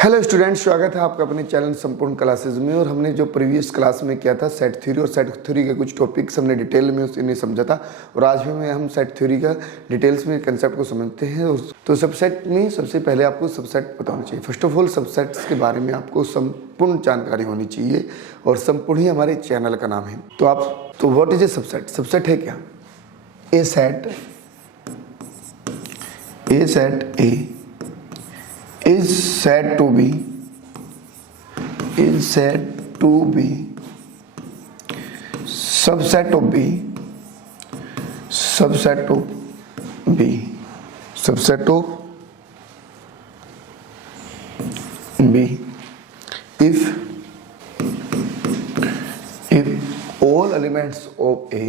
Hello students, स्वागत है आपका अपने चैनल संपूर्ण क्लासेज में। और हमने जो प्रीवियस क्लास में किया था सेट थ्योरी और सेट थ्योरी के कुछ टॉपिक्स हमने डिटेल में उसने समझा था। और आज भी हम सेट थ्योरी का डिटेल्स में कंसेप्ट को समझते हैं। तो सबसेट में सबसे पहले आपको सबसेट पता होना चाहिए। फर्स्ट ऑफ ऑल सबसेट्स के बारे में आपको संपूर्ण जानकारी होनी चाहिए और संपूर्ण ही हमारे चैनल का नाम है। तो what is A subset? Subset है क्या? A set A is said to be subset of B if all elements of A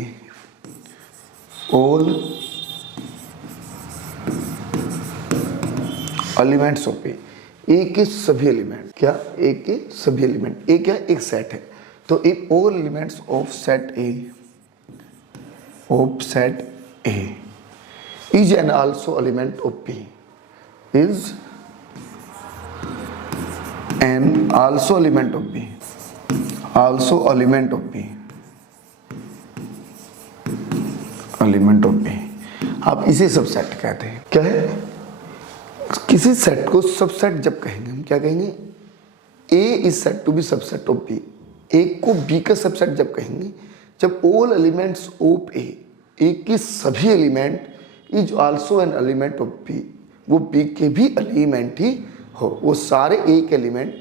elements of A के सभी एलिमेंट क्या? ए के सभी एलिमेंट। ए क्या? एक सेट है। तो if all elements of set A is an also element of B is an also element of B आप इसे सबसेट कहते हैं। क्या है? किसी सेट को सबसेट जब कहेंगे हम क्या कहेंगे? A is set to B subset of B. A को बी का सबसेट जब कहेंगे जब ऑल एलिमेंट्स ऑफ ए के सभी element is also an element of B, वो बी के भी एलिमेंट ही हो। वो सारे ए के element,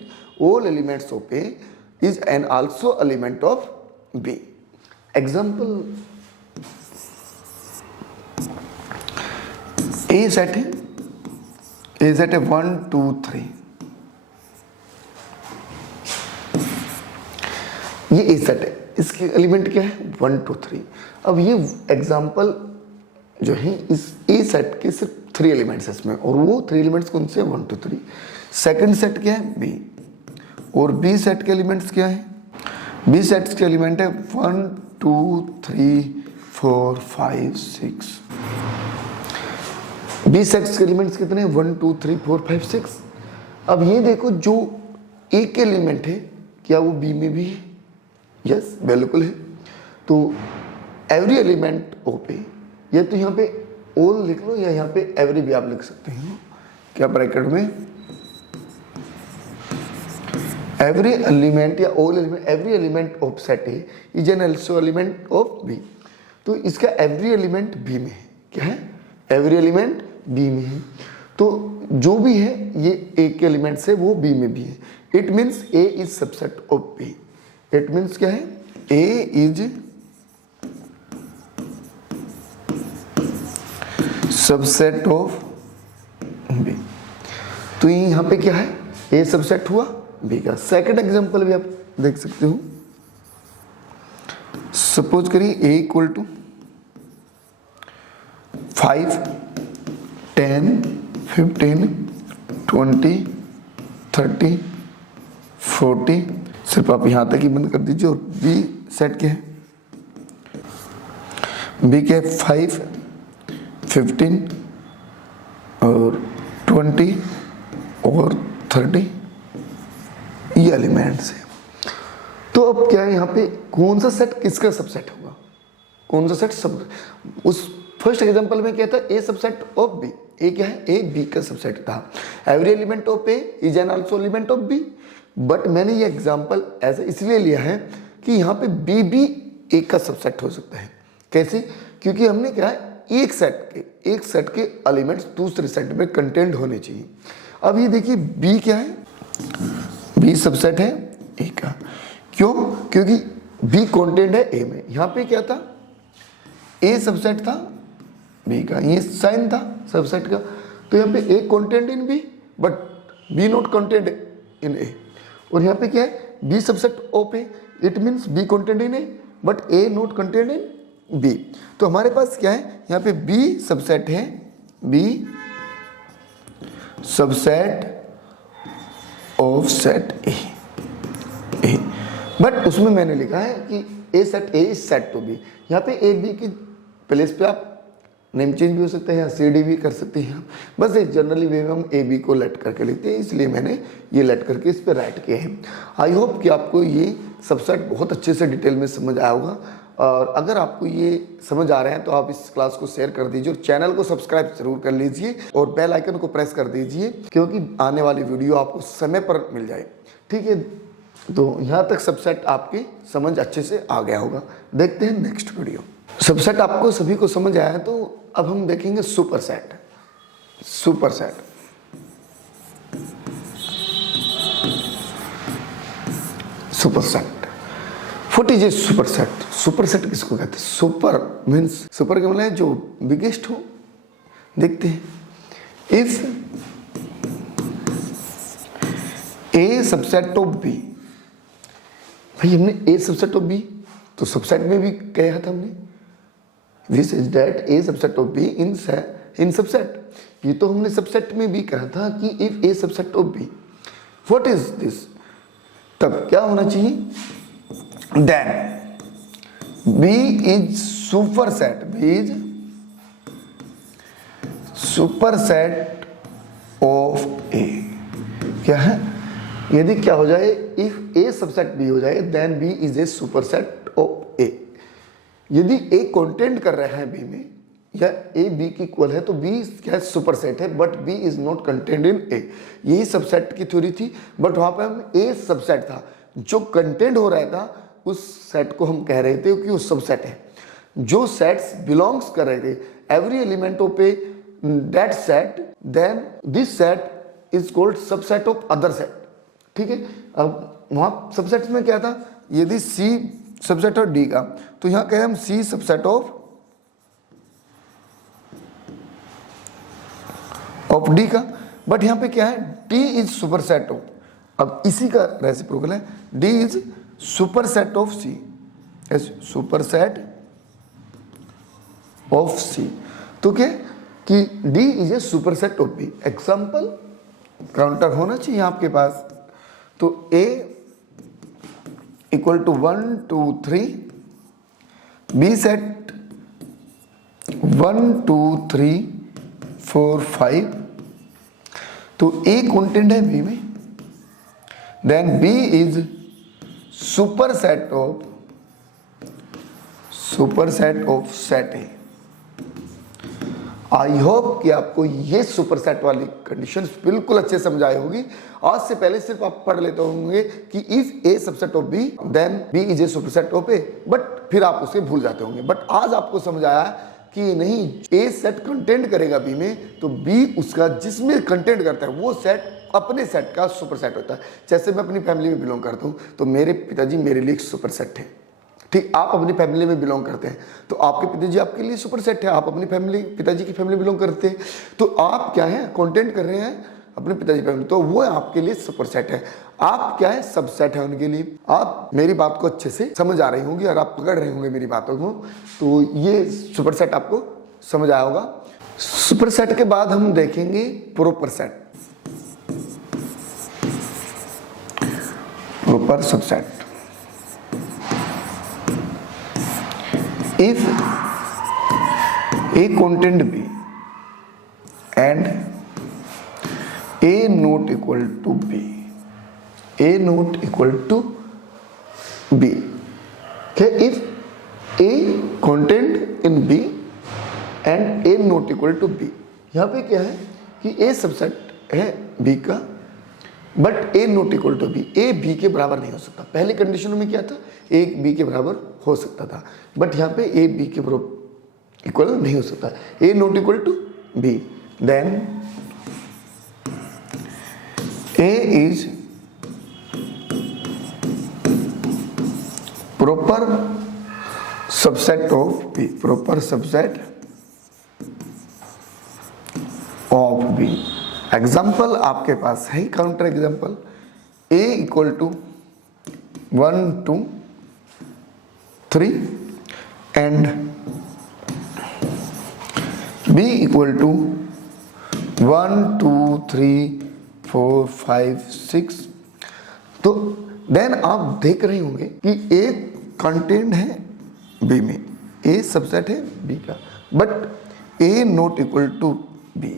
all elements of A is an also element of B. Example, A set है, ए सेट है 1 2 3। ये ए सेट है, इसके एलिमेंट क्या है? 1 2 3। अब ये एग्जाम्पल जो है इस ए सेट के सिर्फ 3 एलिमेंट्स है इसमें, और वो 3 एलिमेंट्स कौन से? 1 2 3। सेकंड सेट क्या है? बी। और बी सेट के एलिमेंट्स क्या है? बी सेट के एलिमेंट है 1 2 3 4 5 6। बी सेट्स के एलिमेंट्स कितने हैं? 1 2 3 4 5 6। अब ये देखो, जो ए के एलिमेंट है क्या वो बी में भी है? यस, बिल्कुल है। तो एवरी एलिमेंट ऑफ ए, या तो यहाँ पे ऑल लिख लो या यहाँ पे एवरी भी आप लिख सकते हो। क्या ब्रैकेट में? एवरी एलिमेंट या all element, every element of set A is an also element of B. तो इसका एवरी एलिमेंट बी में है। क्या है? एवरी एलिमेंट बी में है। तो जो भी है ये ए के एलिमेंट्स है वो बी में भी है। It means A is subset of B. It means क्या है? A is subset of B. तो यहां पे क्या है? ए सबसेट हुआ बी का। सेकंड एग्जांपल भी आप देख सकते हो। सपोज करिए ए इक्वल टू 5 10 15 20 30 40। सिर्फ आप यहां तक ही बंद कर दीजिए। और बी सेट क्या है? बी क्या है? 5 15 और 20 और 30 ये एलिमेंट्स है। तो अब क्या है, यहाँ पे कौन सा सेट किसका सबसेट होगा? कौन सा सेट सब? उस फर्स्ट एग्जांपल में क्या था? A subset of B. A क्या है? ए बी का सबसेट था। Every element of A is an also element of B. But मैंने ये एग्जांपल ऐसा इसलिए लिया है कि यहाँ पे बी भी ए का सबसेट हो सकता है। कैसे? क्योंकि हमने क्या है, एक सेट के एलिमेंट्स दूसरे सेट में कंटेंट होने चाहिए। अब ये देखिए बी क्या है? बी सबसेट है ए का। क्यों? क्योंकि बी कंटेंट है ए में। यहाँ पे क्या था? ए सबसेट था बी का, ये साइन था सबसेट का। तो यहाँ पे A content in B but B not content in A. और यहाँ पे क्या है? B subset of A. It means B content in A but A not content in B. तो हमारे पास क्या है? यहाँ पे बी सबसेट है, B subset of set A. But उसमें मैंने लिखा है कि A set A is set to B. यहाँ पे ए बी की प्लेस पे आप नेम चेंज भी हो सकता है या CD भी कर सकते हैं हम। बस एक जनरली वे में हम AB को लेट करके लिखते हैं, इसलिए मैंने ये लेट करके इस पर राइट किए हैं। आई होप कि आपको ये सबसेट बहुत अच्छे से डिटेल में समझ आया होगा, और अगर आपको ये समझ आ रहे हैं तो आप इस क्लास को शेयर कर दीजिए और चैनल को सब्सक्राइब जरूर कर लीजिए और बेल आइकन को प्रेस कर दीजिए, क्योंकि आने वाली वीडियो आपको समय पर मिल जाए। ठीक है, तो यहाँ तक सबसेट आपकी समझ अच्छे से आ गया होगा। देखते हैं नेक्स्ट वीडियो। सबसेट आपको सभी को समझ आया है, तो अब हम देखेंगे superset. Superset superset what is a superset? Superset किसको कहते हैं? सुपर मीन्स सुपर का मतलब है जो बिगेस्ट हो। देखते हैं, if A subset of B, भाई हमने ए सबसेट ऑफ बी तो सबसेट में भी कहा था हमने, this is that A subset of B in subset. ये तो हमने सबसेट में भी कहा था कि if A subset of B, what is this? तब क्या होना चाहिए? Then B is superset, B is superset of A. क्या है? यदि क्या हो जाए, इफ ए सबसेट बी हो जाए then B is a superset of A. यदि ए कंटेंट कर रहा है बी में या ए बी की इक्वल है तो बी क्या है? सुपरसेट है, but B is not content in A. यही सबसेट की थ्योरी थी, बट वहां पे हम ए सबसेट था, जो कंटेंट हो रहा था उस सेट को हम कह रहे थे कि वो सबसेट है। जो सेट्स बिलोंग्स कर रहे थे every element of A that set, then this set is called subset of other set. ठीक है, अब वहां सबसेट्स में क्या था? यदि सी सबसेट ऑफ डी का, तो यहां कहें हम सी सबसेट ऑफ डी का, बट यहां पे क्या है? डी इज सुपरसेट ऑफ, अब इसी का रेसिप्रोकल है, D is superset of C, superset of C. तो क्या कि D is a superset of B. Example counter होना चाहिए आपके पास, तो A equal to 1 2 3, B set 1 2 3 4 5, तो ए कंटेंट है बी में, then B is superset of set A. I hope कि आपको ये सुपरसेट वाली कंडीशंस बिल्कुल अच्छे समझ आई होगी। आज से पहले सिर्फ आप पढ़ लेते होंगे कि if A subset of B then B is a superset of A, but फिर आप उसे भूल जाते होंगे। बट आज आपको समझ आया कि नहीं, ए सेट कंटेंट करेगा बी में तो बी उसका जिसमें कंटेंट करता है वो सेट अपने सेट का सुपरसेट होता है। जैसे मैं अपनी फैमिली में बिलोंग करता हूँ तो मेरे पिताजी मेरे लिए एक सुपरसेट है। ठीक, आप अपनी फैमिली में बिलोंग करते हैं तो आपके पिताजी आपके लिए सुपरसेट है। आप अपनी फैमिली पिताजी की फैमिली बिलोंग करते हैं तो आप क्या है? कंटेंट कर रहे हैं अपने पिताजी फैमिली, तो वो आपके लिए सुपरसेट है। आप क्या है? सबसेट है उनके लिए। आप मेरी बात को अच्छे से समझ आ रही होंगी और आप पकड़ रहे होंगे मेरी बातों को, तो ये सुपरसेट आपको समझ आया होगा। सुपरसेट के बाद हम देखेंगे proper set, proper subset. If A content B and A not equal to B, A not equal to B, okay, if A content in B and A not equal to B, यहाँ पे क्या है कि A subset है B का, but A not equal to B, A B के बराबर नहीं हो सकता। पहले कंडीशन में क्या था? ए बी के बराबर हो सकता था, बट यहाँ पे ए बी के बराबर इक्वल नहीं हो सकता। A not equal to B, then A is proper subset of B, proper subset of B. Example आपके पास है counter example, A equal to 1 2 3 and B equal to 1 2 3 4 5 6। तो देन आप देख रहे होंगे कि ए कंटेंट है बी में, ए सबसेट है बी का, but A not equal to B.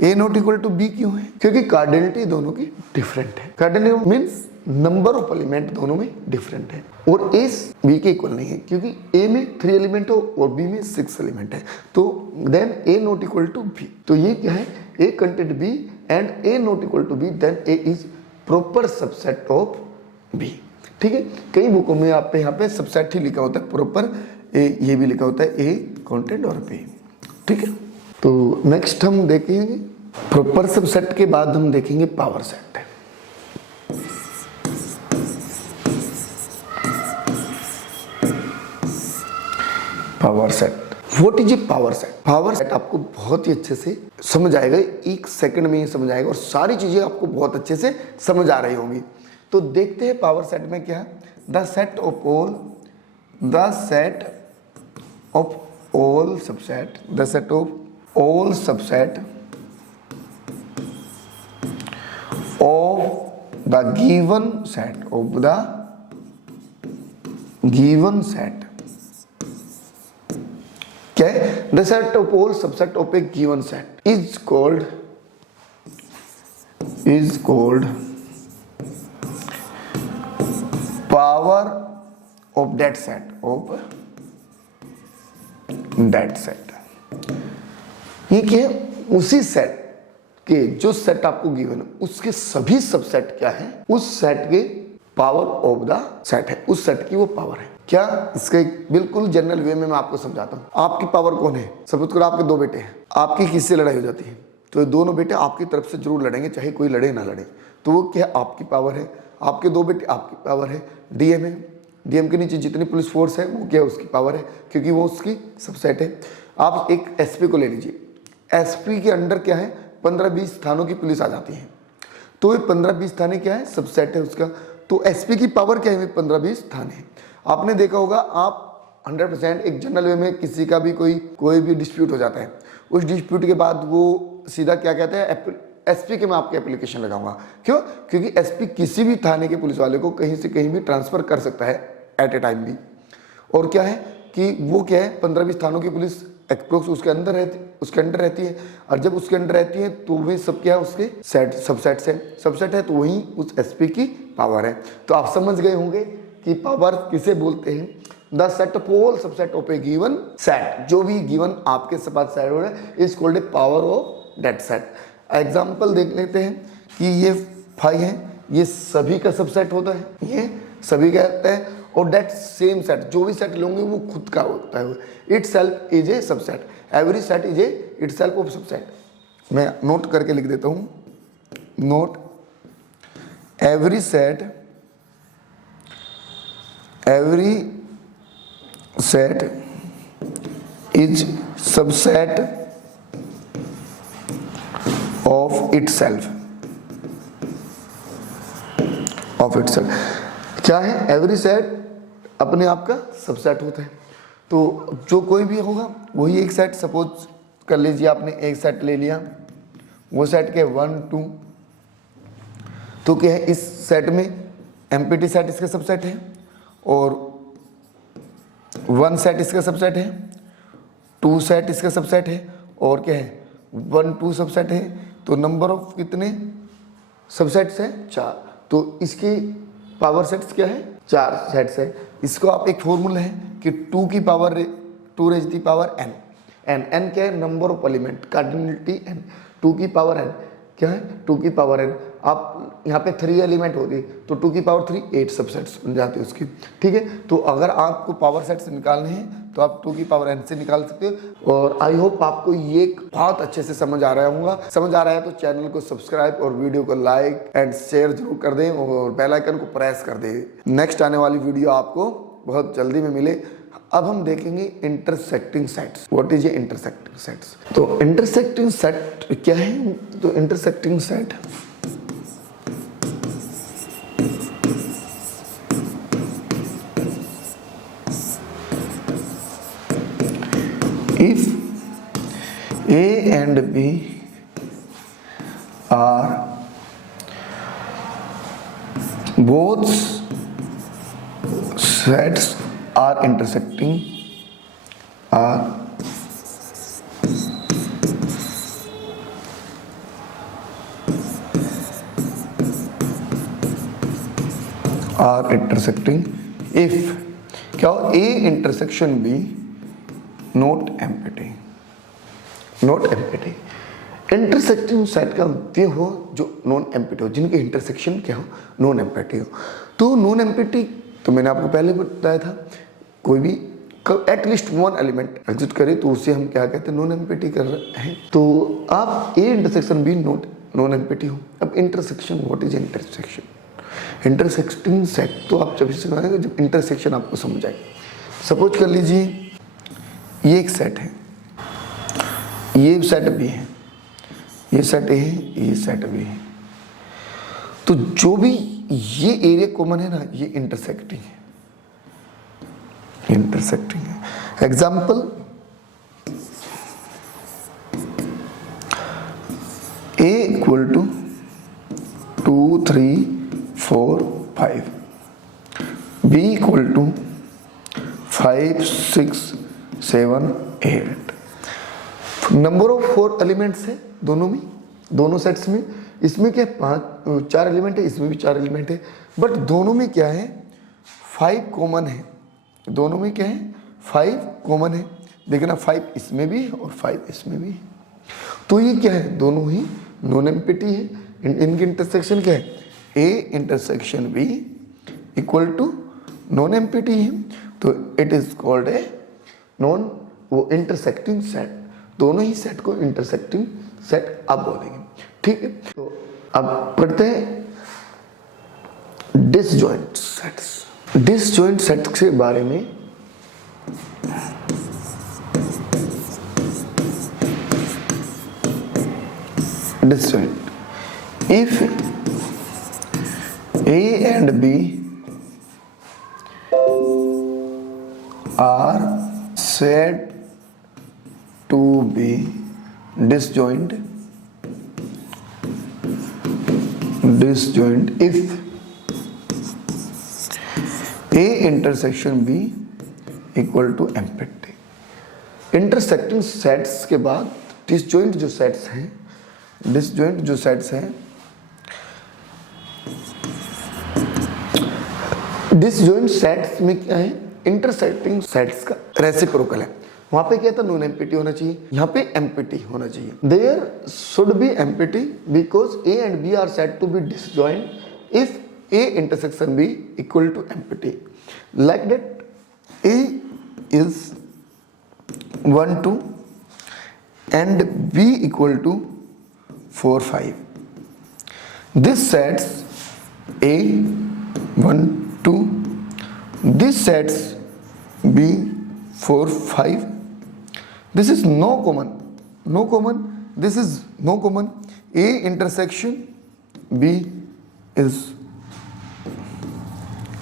A not equal to B क्यों है? क्योंकि कार्डिनलिटी दोनों की डिफरेंट है। Cardinality means number of element दोनों में डिफरेंट है, और ए बी के इक्वल नहीं है, क्योंकि ए में 3 एलिमेंट हो और बी में 6 एलिमेंट है। तो then A not equal to B. तो ये क्या है? A content B and A not equal to B, then A is proper subset of B. ठीक है, कई बुकों में आप यहाँ पे सबसेट ही लिखा होता है, प्रॉपर ए ये भी लिखा होता है, ए कंटेंट और बी। ठीक है, तो नेक्स्ट हम देखेंगे प्रॉपर सबसेट के बाद हम देखेंगे power set. Power set, what is A power set? Power set आपको बहुत ही अच्छे से समझ आएगा, 1 सेकंड में ही समझ आएगा, और सारी चीजें आपको बहुत अच्छे से समझ आ रही होंगी। तो देखते हैं पावर सेट में क्या है। The set of all subset, the set of all subset of the given set, of the given set, क्या है? The set of all subset of A given set is called power of that set, ये क्या है? उसी set के जो set आपको given है उसके सभी सबसेट क्या है? उस सेट के पावर ऑफ द सेट है, उस सेट की वो पावर है। क्या? इसका एक बिल्कुल जनरल वे में मैं आपको समझाता हूँ। आपकी पावर कौन है? सपोज करो आपके 2 बेटे हैं, आपकी किससे लड़ाई हो जाती है तो ये दोनों बेटे आपकी तरफ से जरूर लड़ेंगे, चाहे कोई लड़े ना लड़े। तो वो क्या? आपकी पावर है। आपके 2 बेटे, आपकी पावर है। डीएम है, डीएम के नीचे जितनी पुलिस फोर्स है वो क्या? उसकी पावर है, क्योंकि वो उसकी सबसेट है। आप एक एसपी को ले लीजिए, एसपी के अंडर क्या है? 15-20 थानों की पुलिस आ जाती है, तो ये 15-20 थाने क्या है? सबसेट है उसका। तो एसपी की पावर क्या है? 15-20 थाने। आपने देखा होगा, आप 100% एक जनरल वे में किसी का भी कोई भी डिस्प्यूट हो जाता है, उस डिस्प्यूट के बाद वो सीधा क्या कहते हैं? एसपी के मैं आपके एप्लीकेशन लगाऊंगा। क्यों? क्योंकि एसपी किसी भी थाने के पुलिस वाले को कहीं से कहीं भी ट्रांसफर कर सकता है एट ए टाइम भी। और क्या है कि वो क्या है? 15-20 थानों की पुलिस अप्रोक्स उसके अंदर रहती है, और जब उसके अंदर रहती है तो वे सब क्या है? उसके सबसेट है, तो वही उस एसपी की पावर है। तो आप समझ गए होंगे कि पावर किसे बोलते हैं? The set of all subset of A given set, जो भी गिवन आपके पास सेट हो रहा है is called A power of that set. Example देख लेते हैं कि ये 5 है, ये सभी का सबसेट होता है, ये सभी का होता है, और दैट सेम सेट, जो भी सेट लेंगे वो खुद का होता है। It self is A subset, every set is a it self of subset. मैं नोट करके लिख देता हूं, note every set is subset of itself। क्या है? एवरी सेट अपने आप का सबसेट होता है। तो जो कोई भी होगा वही एक सेट, सपोज कर लीजिए आपने एक सेट ले लिया, वो सेट के 1 2, तो क्या है? इस सेट में एम्प्टी सेट इसका सबसेट है, और 1 सेट इसका सबसेट है, 2 सेट इसका सबसेट है, और क्या है? 1 2 सबसेट है। तो नंबर ऑफ कितने सबसेट्स है? 4। तो इसकी पावर सेट्स क्या है? 4 सेट्स है। इसको आप एक फॉर्मूला है कि 2 की power 2 raise the power n, n क्या है? Number of element, cardinality n, 2 की पावर n क्या है? 2 की पावर n। आप यहाँ पे 3 एलिमेंट होती, तो 2 की पावर 3 8 सबसेट्स बन जाते हैं उसकी। ठीक है, तो अगर आपको पावर सेट्स निकालने हैं तो आप 2 की पावर n से निकाल सकते हो। और आई होप आपको ये बहुत अच्छे से समझ आ रहा होगा। समझ आ रहा है तो चैनल को सब्सक्राइब और वीडियो को लाइक एंड शेयर जरूर कर दें, और बेल आइकन को प्रेस कर दें। नेक्स्ट आने वाली वीडियो आपको बहुत जल्दी में मिले। अब हम देखेंगे intersecting sets. What is a intersecting sets? तो इंटरसेक्टिंग सेट क्या है? तो intersecting set if A and B are both sets are intersecting are intersecting if क्या हो, A intersection B not empty, not empty. Intersecting set का ये हो जो नॉन एम्प्टी हो, जिनके इंटरसेक्शन क्या हो, नॉन एम्प्टी हो। तो नॉन एम्प्टी तो मैंने आपको पहले बताया था, कोई भी एटलीस्ट वन एलिमेंट एग्जिस्ट करे तो उसे हम क्या कहते हैं, नॉन एम्प्टी कर रहे हैं। तो आप A intersection B non empty हो। अब intersection, what is intersection? Intersecting set तो आप जब समझेंगे जब इंटरसेक्शन आपको समझ आए। सपोज कर लीजिए ये एक सेट है, ये सेट बी है, ये सेट ए है, ये सेट बी है। तो जो भी ये एरिया कॉमन है ना, ये इंटरसेक्टिंग है, इंटरसेक्टिंग है। Example A equal to 2 3 4 5, B equal to 5 6 7 8। Number of 4 elements है दोनों में, दोनों सेट्स में। इसमें क्या 4 एलिमेंट है, इसमें भी 4 एलिमेंट है, बट दोनों में क्या है, 5 कॉमन है। दोनों में क्या है, 5 कॉमन है। देखना 5 इसमें भी और 5 इसमें भी। तो ये क्या है, दोनों ही नॉन एम्प्टी है। इनकी इंटरसेक्शन क्या है, A intersection B equal to non empty है। तो it is called a non वो इंटरसेक्टिंग सेट। दोनों ही सेट को इंटरसेक्टिंग सेट आप बोलेंगे, ठीक है। तो अब पढ़ते हैं डिसजॉइंट सेट्स। डिसजॉइंट सेट्स के बारे में disjoint, if A and B are said to be disjoint if A intersection B equal to empty। Intersecting sets के बाद डिसजॉइंट जो सेट्स हैं, डिसजॉइंट जो सेट्स हैं, डिसजॉइंट सेट्स में क्या है, इंटरसेक्टिंग सेट्स का रेसिप्रोकल है। वहां पे क्या था, नॉन एम्प्टी होना चाहिए, यहाँ पे एम्प्टी होना चाहिए। There should be empty because A and B are said to be disjoint if A intersection B equal to empty. Like that A is 1 2 and b equal to 4 5। This sets a 1 2, this sets b 4 5। This is no common, no common, this is no common। a intersection b is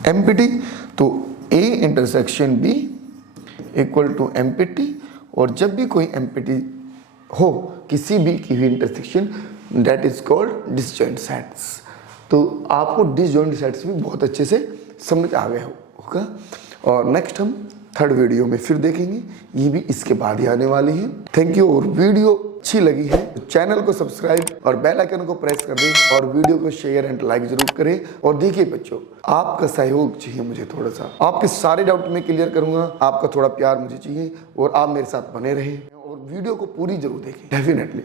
empty, तो a intersection b equal to empty. और जब भी कोई empty हो किसी भी की हुई intersection, that is called disjoint sets. तो आपको डिसजॉइंट सेट्स भी बहुत अच्छे से समझ आ गया होगा। और नेक्स्ट हम थर्ड वीडियो में फिर देखेंगे, ये भी इसके बाद ही आने वाली है। Thank you. और वीडियो अच्छी लगी है तो चैनल को सब्सक्राइब और बेल आइकन को प्रेस कर दें और वीडियो को शेयर एंड लाइक जरूर करें। और देखिए बच्चों, आपका सहयोग चाहिए मुझे थोड़ा सा, आपके सारे डाउट मैं क्लियर करूंगा, आपका थोड़ा प्यार मुझे चाहिए और आप मेरे साथ बने रहें और वीडियो को पूरी जरूर देखें डेफिनेटली।